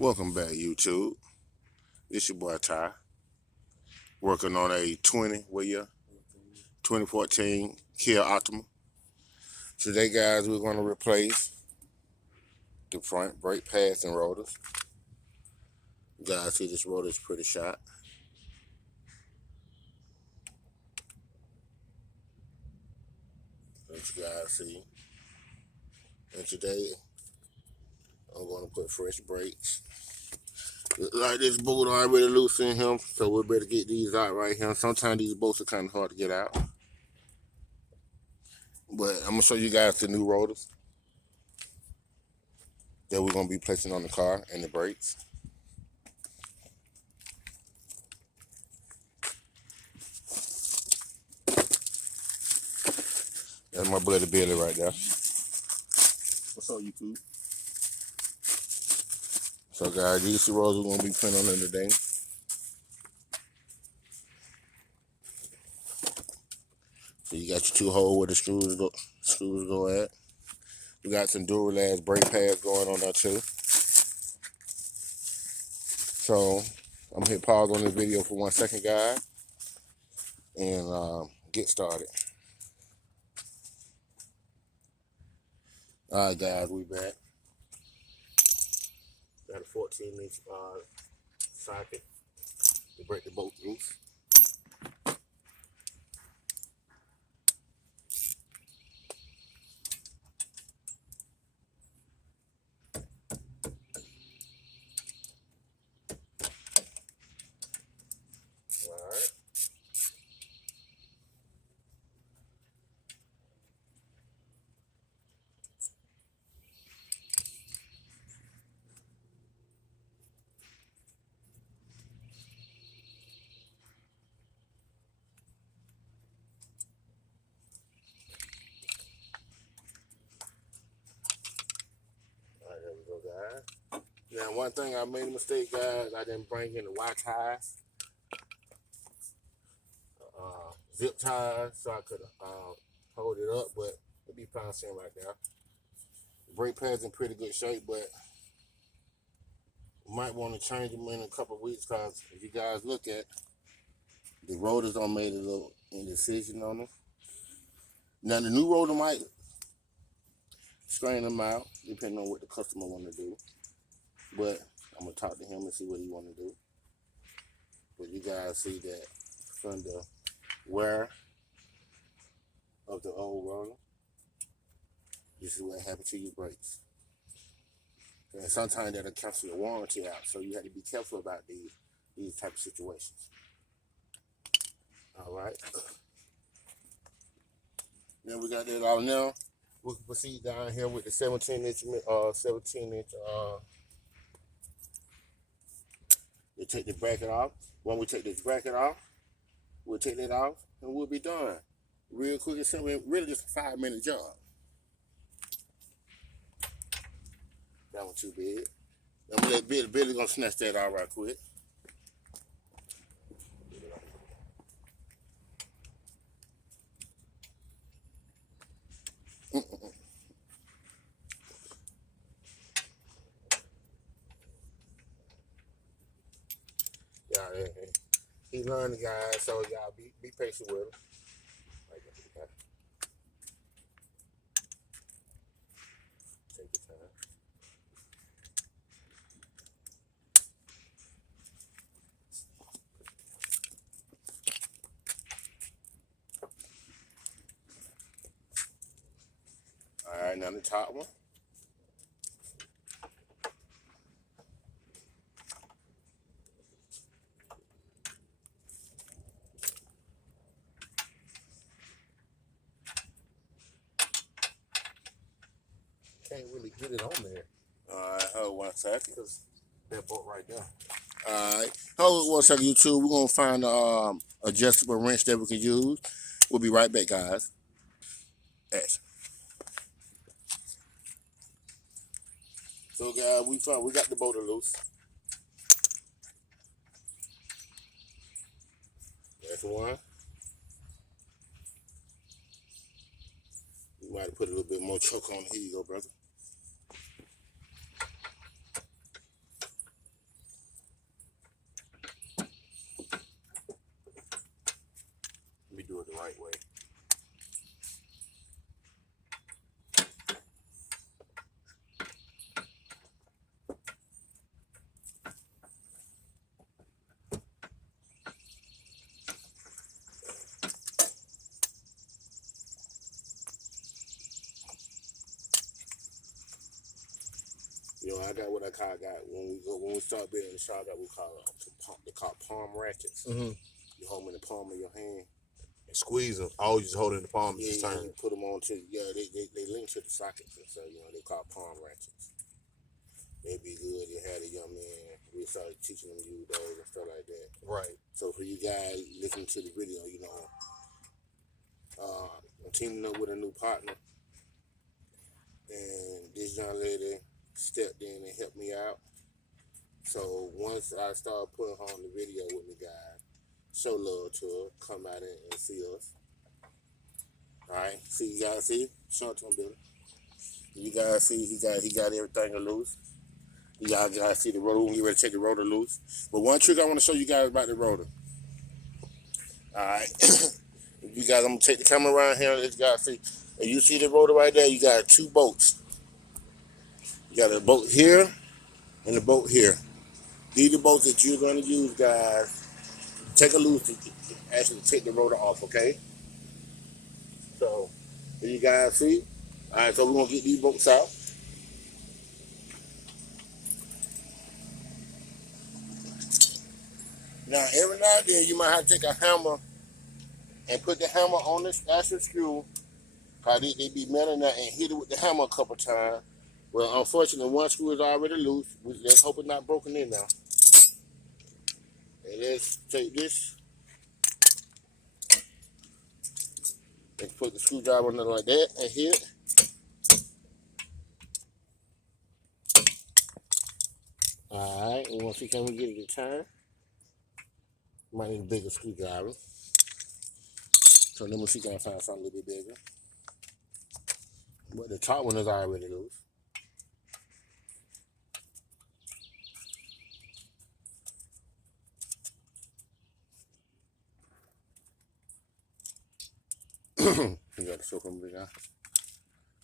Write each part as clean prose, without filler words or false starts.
Welcome back, YouTube. This your boy Ty, working on a 2014 Kia Optima. Today, guys, we're going to replace the front brake pads and rotors. You guys see this rotor is pretty shot. As you guys see. And today, I'm going to put fresh brakes. Like this bolt already loose in him, so we better get these out right here. Sometimes these bolts are kind of hard to get out. But I'm going to show you guys the new rotors that we're going to be placing on the car and the brakes. That's my buddy Billy right there. What's up, YouTube? So, guys, these two rotors we're going to be putting on them today. So you got your two holes where the screws go at. We got some Duralast brake pads going on there too. So I'm gonna hit pause on this video for 1 second, guys, and get started. All right, guys, we back. Got a 14-inch socket to break the bolt loose. There we go, guys. Now, one thing I made a mistake, guys. I didn't bring in the Y ties, zip ties, so I could hold it up, but it'll be fine sitting right there. The brake pads in pretty good shape, but might want to change them in a couple of weeks, because if you guys look at the rotors, I made a little indecision on them. Now the new rotor might strain them out depending on what the customer want to do, but I'm gonna talk to him and see what he want to do. But you guys see that from the wear of the old rotor, this is what happened to your brakes. And sometimes that'll cancel your warranty out, so you have to be careful about these type of situations. All right. Then we got that all now. We can proceed down here with the 17-inch. We take the bracket off. When we take this bracket off, we'll take that off and we'll be done. Real quick and simple. Really just a 5-minute job. That one too big. I'm gonna let Billy gonna snatch that out right quick. Yeah, he learned, guys, so y'all be patient with him. Take your time. All right, now the top one. Can't really get it on there. All right, hold 1 second. Because that bolt right there. All right, hold 1 second, YouTube. We're gonna find a adjustable wrench that we can use. We'll be right back, guys. Action. So, guys, we got the motor loose. That's one. You might have put a little bit more choke on it. Here you go, brother. got what I got when we start building the shop. I got what they call palm ratchets. Mm-hmm. You hold them in the palm of your hand. And squeeze them. Always just hold it in the palm and Yeah, just turn. you put them on to they link to the sockets, and so they call palm ratchets. They'd be good. You had a young man. We started teaching them to use those and stuff like that. Right. So for you guys listening to the video, I'm teaming up with a new partner, and this young lady stepped in and helped me out. So once I start putting her on the video with me, guys, show love to her. Come out and see us. All right. See, you guys see? Show it to him, Billy. You guys see he got everything loose. You guys see the rotor. We're get ready to take the rotor loose. But one trick I want to show you guys about the rotor. All right. You guys, I'm gonna take the camera around here. Let you guys see. And you see the rotor right there. You got two bolts. You got a bolt here and a bolt here. These are the bolts that you're going to use, guys. Take a loose to actually take the rotor off, okay? So, here you guys see. All right, so we're going to get these bolts out. Now, every now and then, you might have to take a hammer and put the hammer on this actual screw. Because they be metal in there, and hit it with the hammer a couple times. Well, unfortunately, one screw is already loose. Let's hope it's not broken in now. And let's take this and put the screwdriver on it like that and hit. Alright, and once we can get it to turn, might need a bigger screwdriver. So let me see if I can find something a little bit bigger. But the top one is already loose. You got the circle big out.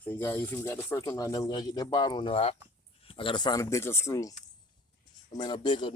So you see we got the first one out, now we gotta get that bottom one out. I gotta find a bigger screw. I mean a bigger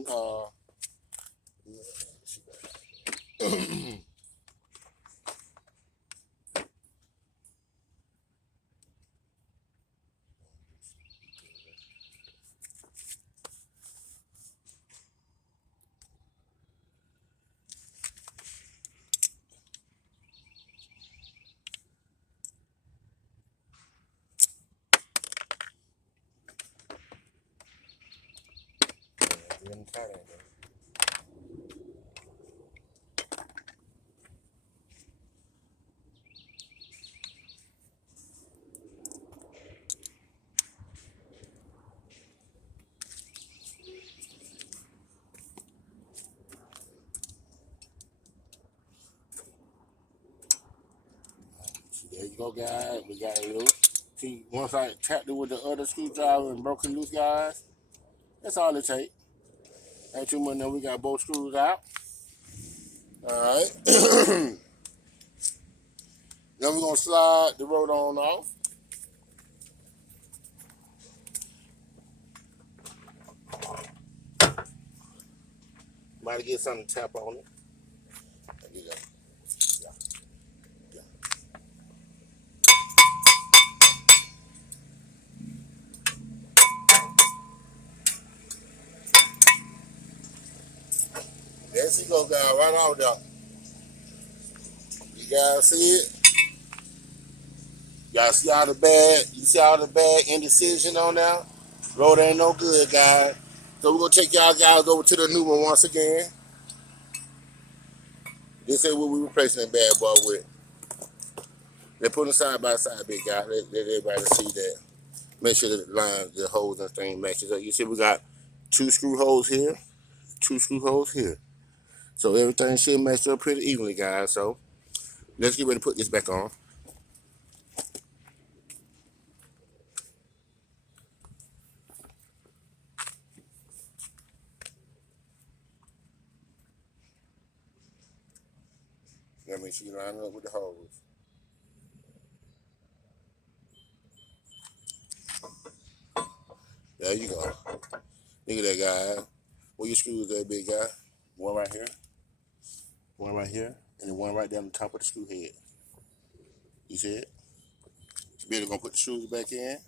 there you go, guys. We got it loose. See, once I tapped it with the other screwdriver and broke it loose, guys, that's all it takes. Ain't too much now. We got both screws out. Alright. Then we're going to slide the rotor on off. Might get something to tap on it. There you go. Yeah. There she go, guys, right out there. You guys see it? Y'all see all the bad? You see all the bad indecision on there? Road ain't no good, guys. So we're gonna take y'all guys over to the new one once again. This is what we replacing that bad boy with. They put them side by side, big guy. Let everybody see that. Make sure the lines, the holes and things matches up. You see we got 2 screw holes here, 2 screw holes here. So everything should match up pretty evenly, guys. So let's get ready to put this back on. That makes sure you line up with the holes. There you go. Look at that, guy. Where your screws at, big guy? One right here, and then one right down the top of the screw head. You see it? Billy gonna put the screws back in.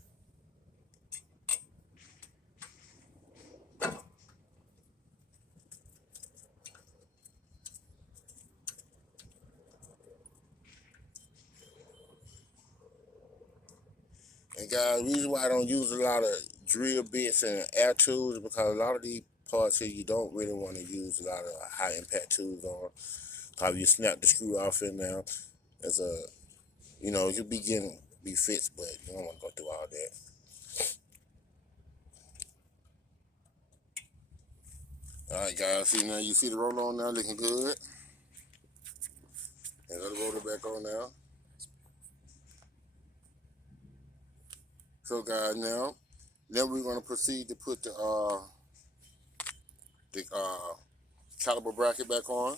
And guys, the reason why I don't use a lot of drill bits and air tools is because a lot of these parts here you don't really want to use a lot of high impact tools on. Because you snap the screw off in there, as a, you be fixed, but you don't want to go through all that. All right, guys, see now, you see the roller on now looking good. And let the roller back on now. So, guys, now we're going to proceed to put the caliper bracket back on.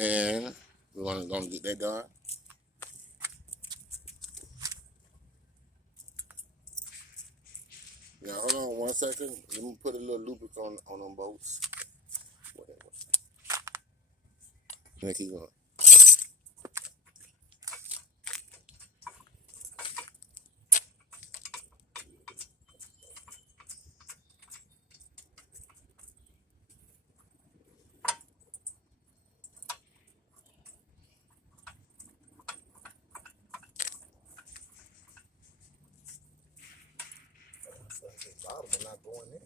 And we're going to get that done. Now, hold on 1 second. Let me put a little lubricant on them bolts. Whatever. And keep going. Bottom not going in.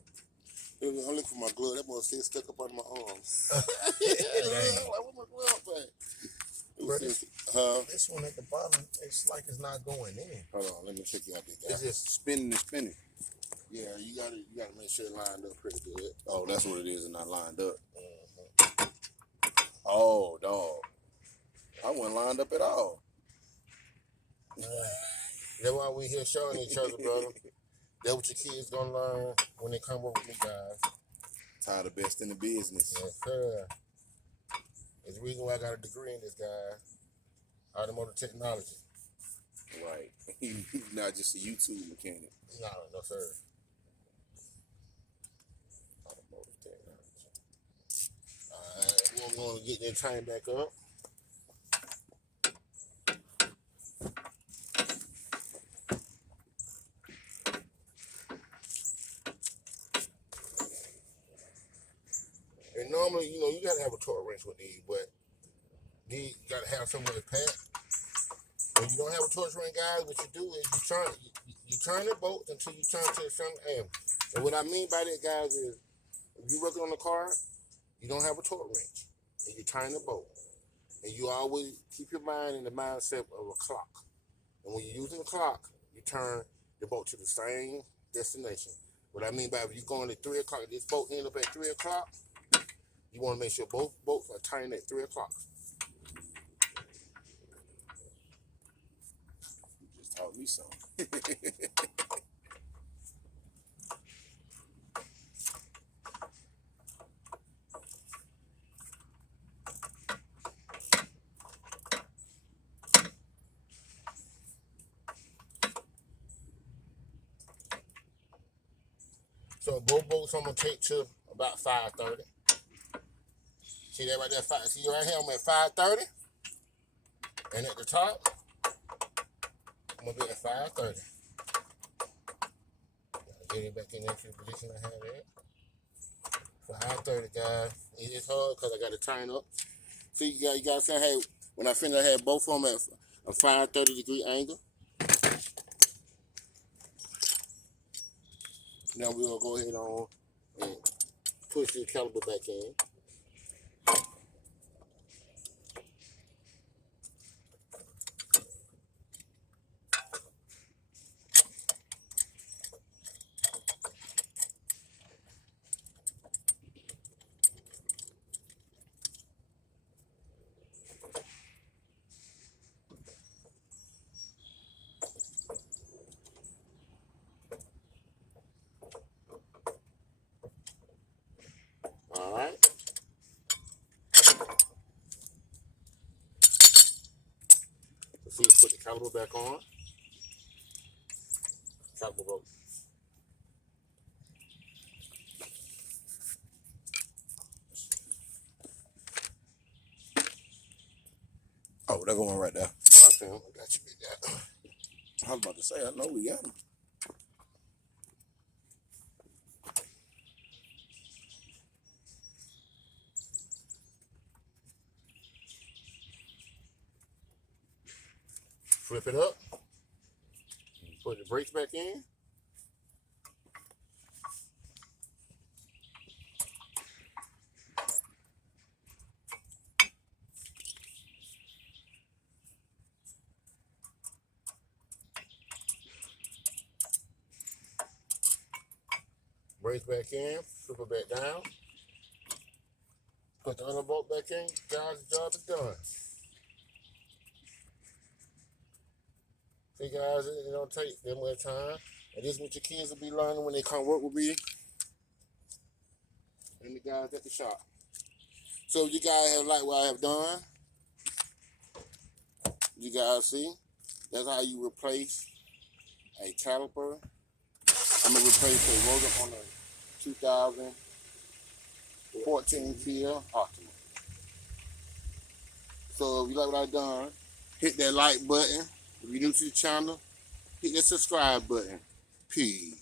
I'm looking for my glove. That boy still stuck up on my arms. Where's my glove at? This one at the bottom, it's like it's not going in. Hold on, let me check you out this guy. It's just spinning and spinning. Yeah, you gotta make sure it lined up pretty good. Oh, that's what it is, and not lined up. Mm-hmm. Oh, dog. I wasn't lined up at all. That's why we here showing each other, brother. That's what your kids gonna learn when they come up with me, guys. Ty the best in the business. Yes, sir. It's the reason why I got a degree in this, guy. Automotive technology. Right. He's not just a YouTube mechanic. No, sir. Automotive technology. Alright, we're going to get that time back up. And normally, you got to have a torque wrench with these, but these you got to have some with a pad. When you don't have a torque wrench, guys, what you do is you turn the bolts until you turn to a certain angle. And what I mean by that, guys, is if you're working on the car, you don't have a torque wrench, and you turn the bolt. And you always keep your mind in the mindset of a clock. And when you're using a clock, you turn the bolt to the same destination. What I mean by if you're going at 3 o'clock, this bolt ends up at 3 o'clock, you want to make sure both bolts are turning at 3 o'clock. You just taught me something. So both bolts I'm going to take to about 5:30. See that right there? See right here, I'm at 5:30. And at the top, I'm going to be at 5:30. Get it back in the position I have it. 5:30, guys. It's hard because I got to turn up. See, you guys saying, hey, when I finish, I had both of them at a 5:30-degree angle. Now we're going to go ahead on and push the caliper back in. All right. See, put the caliper back on. Caliper broke. Oh, they're going right there. I got you, big guy. I was about to say, I know we got him. Flip it up. Put the brakes back in. Brakes back in, flip it back down. Put the other bolt back in, guys, the job is done. See guys, it don't take that much time. And this is what your kids will be learning when they come work with me and the guys at the shop. So if you guys have liked what I have done, you guys see, that's how you replace a caliper. I'm gonna replace a rotor on a 2014 Kia Optima. So if you like what I've done, hit that like button. If you're new to the channel, hit that subscribe button. Peace.